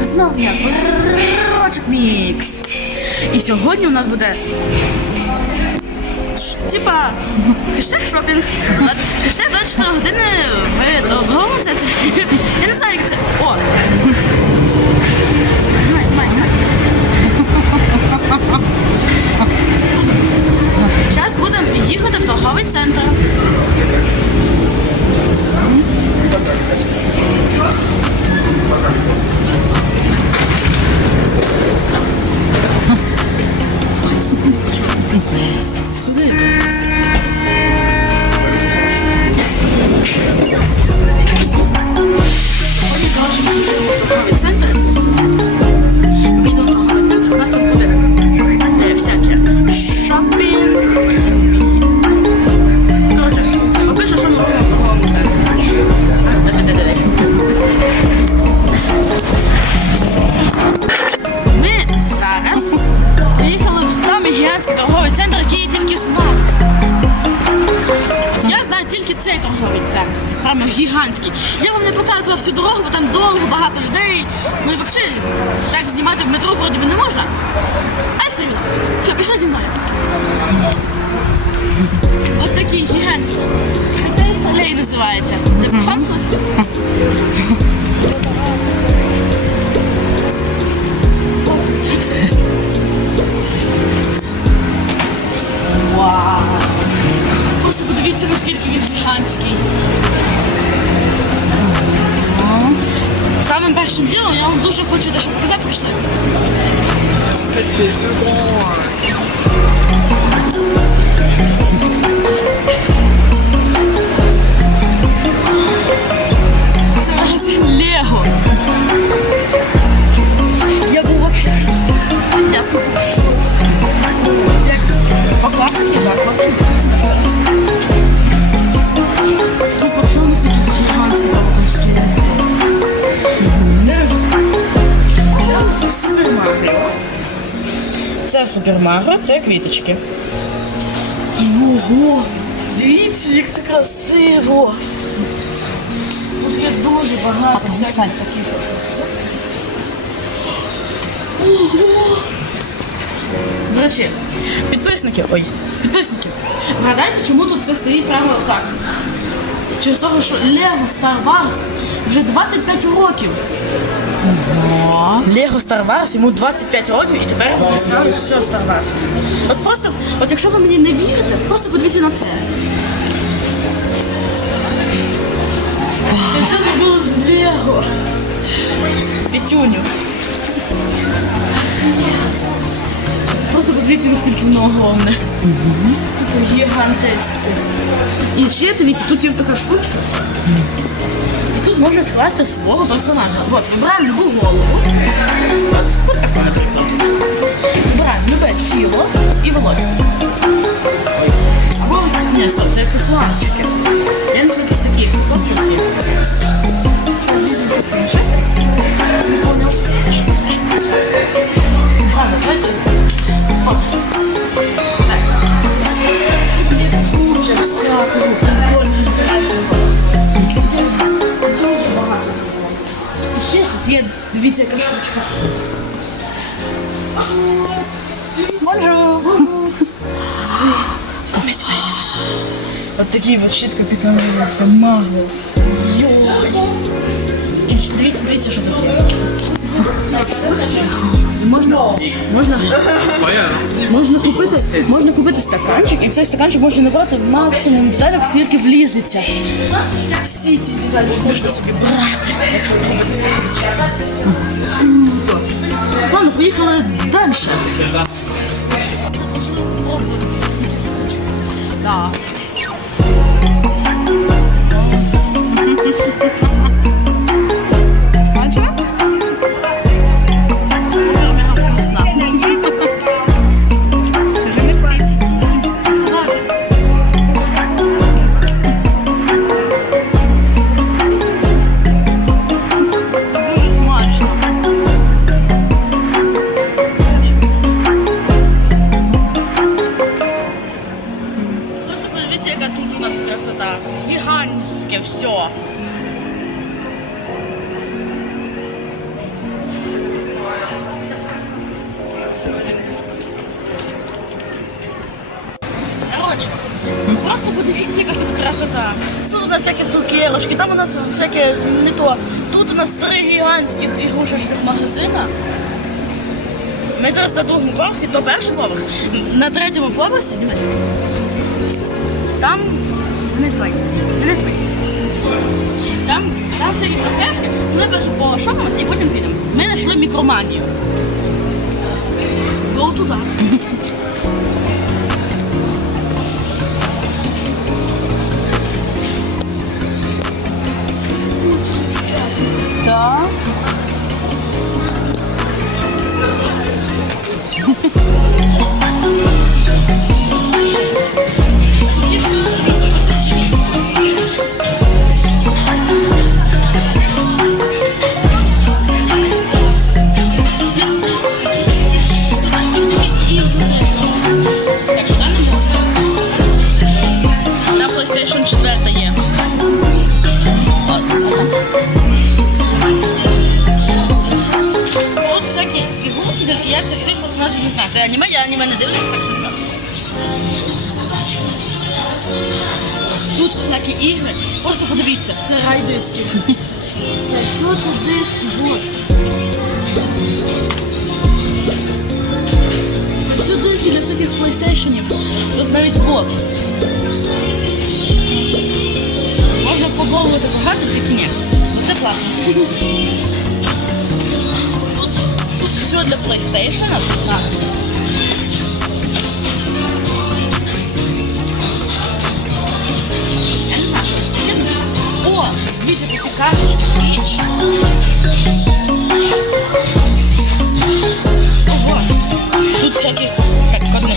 Знов я Брочок Мікс. І сьогодні у нас буде типа хештег шопінг. Хештег 24 години в торговому центрі. Я не знаю, як це. О! Зараз будемо їхати в торговий центр. Називається. Це французький. Це Супер Маріо, це квіточки. Ого! Дивіться, як це красиво! Тут є дуже багато всяких таких от. Ого! До речі, підписники, ой, підписники, вгадайте, чому тут це стоїть прямо так? Через того, що Lego Star Wars вже 25 років. Lego Star Wars, йому 25 років і тепер вони ставлять все Star Wars. От просто, от якщо ви мені не вірите, просто подивіться на це. Це все зробили з Lego. Петюню. Просто подивіться, наскільки воно огромне. Тупо гігантське. І ще дивіться, тут є така штучка. Можна скласти свого персонажа. От, вибираємо любу голову. От, от таку. Вибираємо любе тіло і волосся. Або, ні, стоп, це аксесуарчики. Я не якісь такі аксесуарчики. Не понял. Ладно, давайте. От. Є, дивіться, яка штучка. Бонжур! Стопай, стопай, стопай. От такий вот щит капітана Марвел. Йой! І ще дивіться, дивіться, що тут є. Можна, можна, можна купити, можна купити стаканчик, і цей стаканчик можна набрати максимум деталек, скільки влізеться. Всі ці деталі можна собі брати. Ладно, поїхали далі. Да. Всякі цукерочки, там у нас всяке не то. Тут у нас три гігантських ігрушечних магазина. Ми зараз на другому поверсі, то перший поверх. На третьому поверсі, там не знаю, не знаю. Там, там всякі кафешки, ми перше пошопимося і потім підемо. Ми знайшли мікроманію. Go туди. Super. подивіться, це рай дисків. Це що це диски? Вот. Все диски для всяких плейстейшенів. Тут навіть вот. Можна побовувати багато, ні. Це платно. Тут, тут все для плейстейшена у нас. Ці карточки. Ого. Тут всякі, так, код не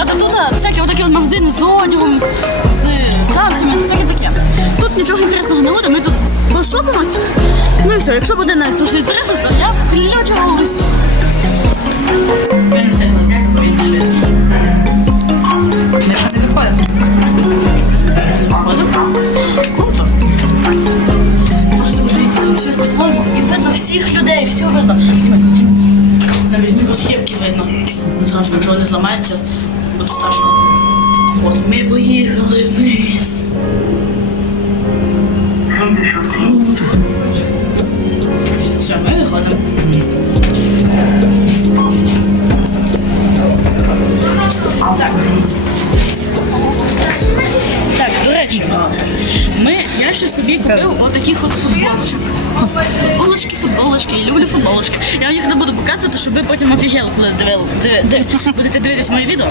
Правда, тут всякі отакі от магазини з одягом, з танцями, всяке таке. Тут нічого інтересного не буде, ми тут пошопимось. Ну і все, якщо буде навіть щось інтересне, то я включусь. Ми Футболочки, я люблю футболочки. Я вам їх не буду показувати, щоб ви потім офігели, коли дивили, диви- диви- будете дивитись моє відео.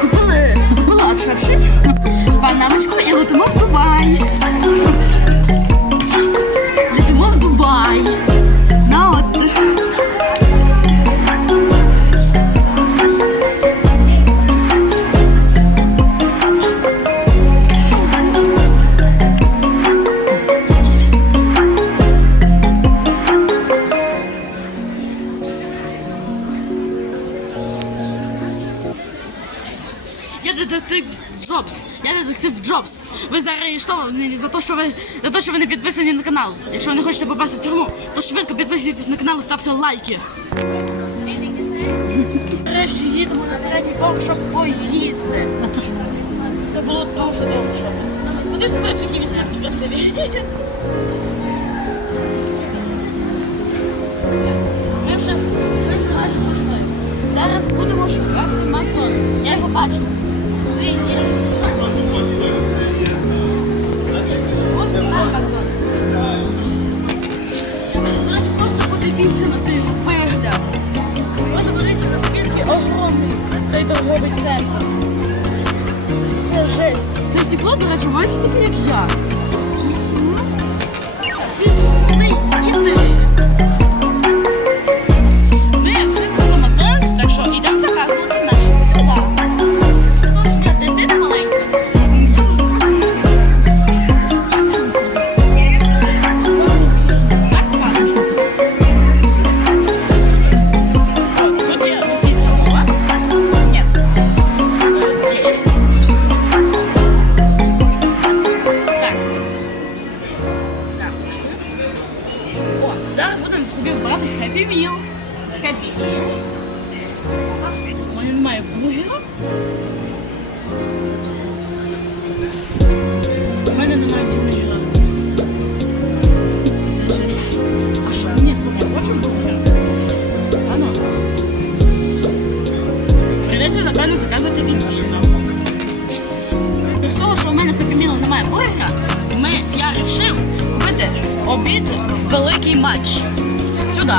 Купили, купила шерші, панамочку і летимо в Дубай. Джобс. Я детектив Джобс. Ви заарештовані за те, що ви за те, що ви не підписані на канал. Якщо ви не хочете попасти в тюрму, то швидко підписуйтесь на канал і ставте лайки. Нарешті їдемо на третій дом, щоб поїсти. Це було дуже довго. Подивіться, до речі, вісімки красиві. Ми вже, ми вже майже пішли. Зараз будемо шукати Макдональдс. Я його бачу. Я. Happy Meal. Happy Meal. У мене немає бургера. У ну. Напевно, заказувати віддільно. З того, що у мене Happy Meal немає бургера, ми, я вирішив купити обід великий матч. Сюди.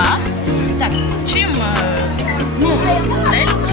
Так, з чим? е, Ну, делюкс.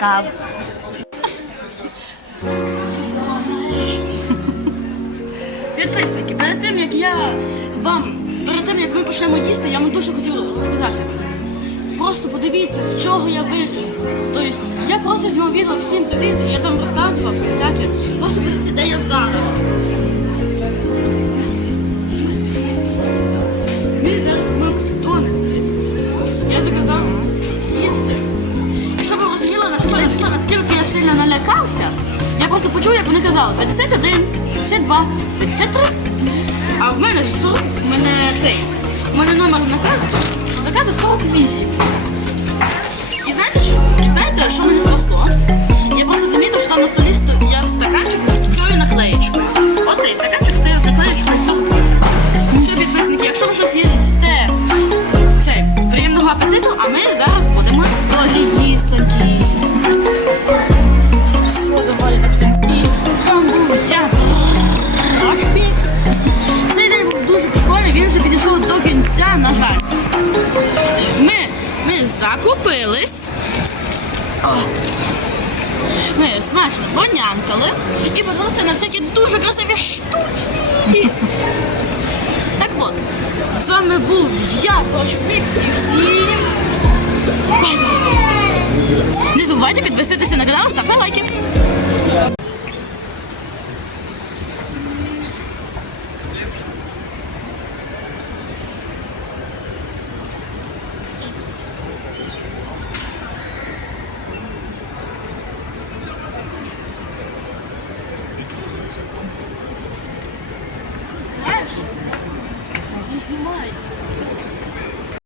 Заказ. Підписники, перед тим як я вам, перед тим як ми почнемо їсти, я вам дуже хотіла розказати. Просто подивіться, з чого я виріс. Тобто я просто знімав відео всім привіт, я там розказував всяке. Просто подивіться, де я зараз. Я я просто почув, як вони казали 51, 52, 53. А в мене ж 40, в мене цей, У мене номер на карті, заказу 48. І знаєте що? І знаєте, що мене спасло? Я просто замітив, що там на столі я в стаканчик з цією наклеєчкою. Оцей стаканчик забувайте підписуйтесь на канал, ставте лайки.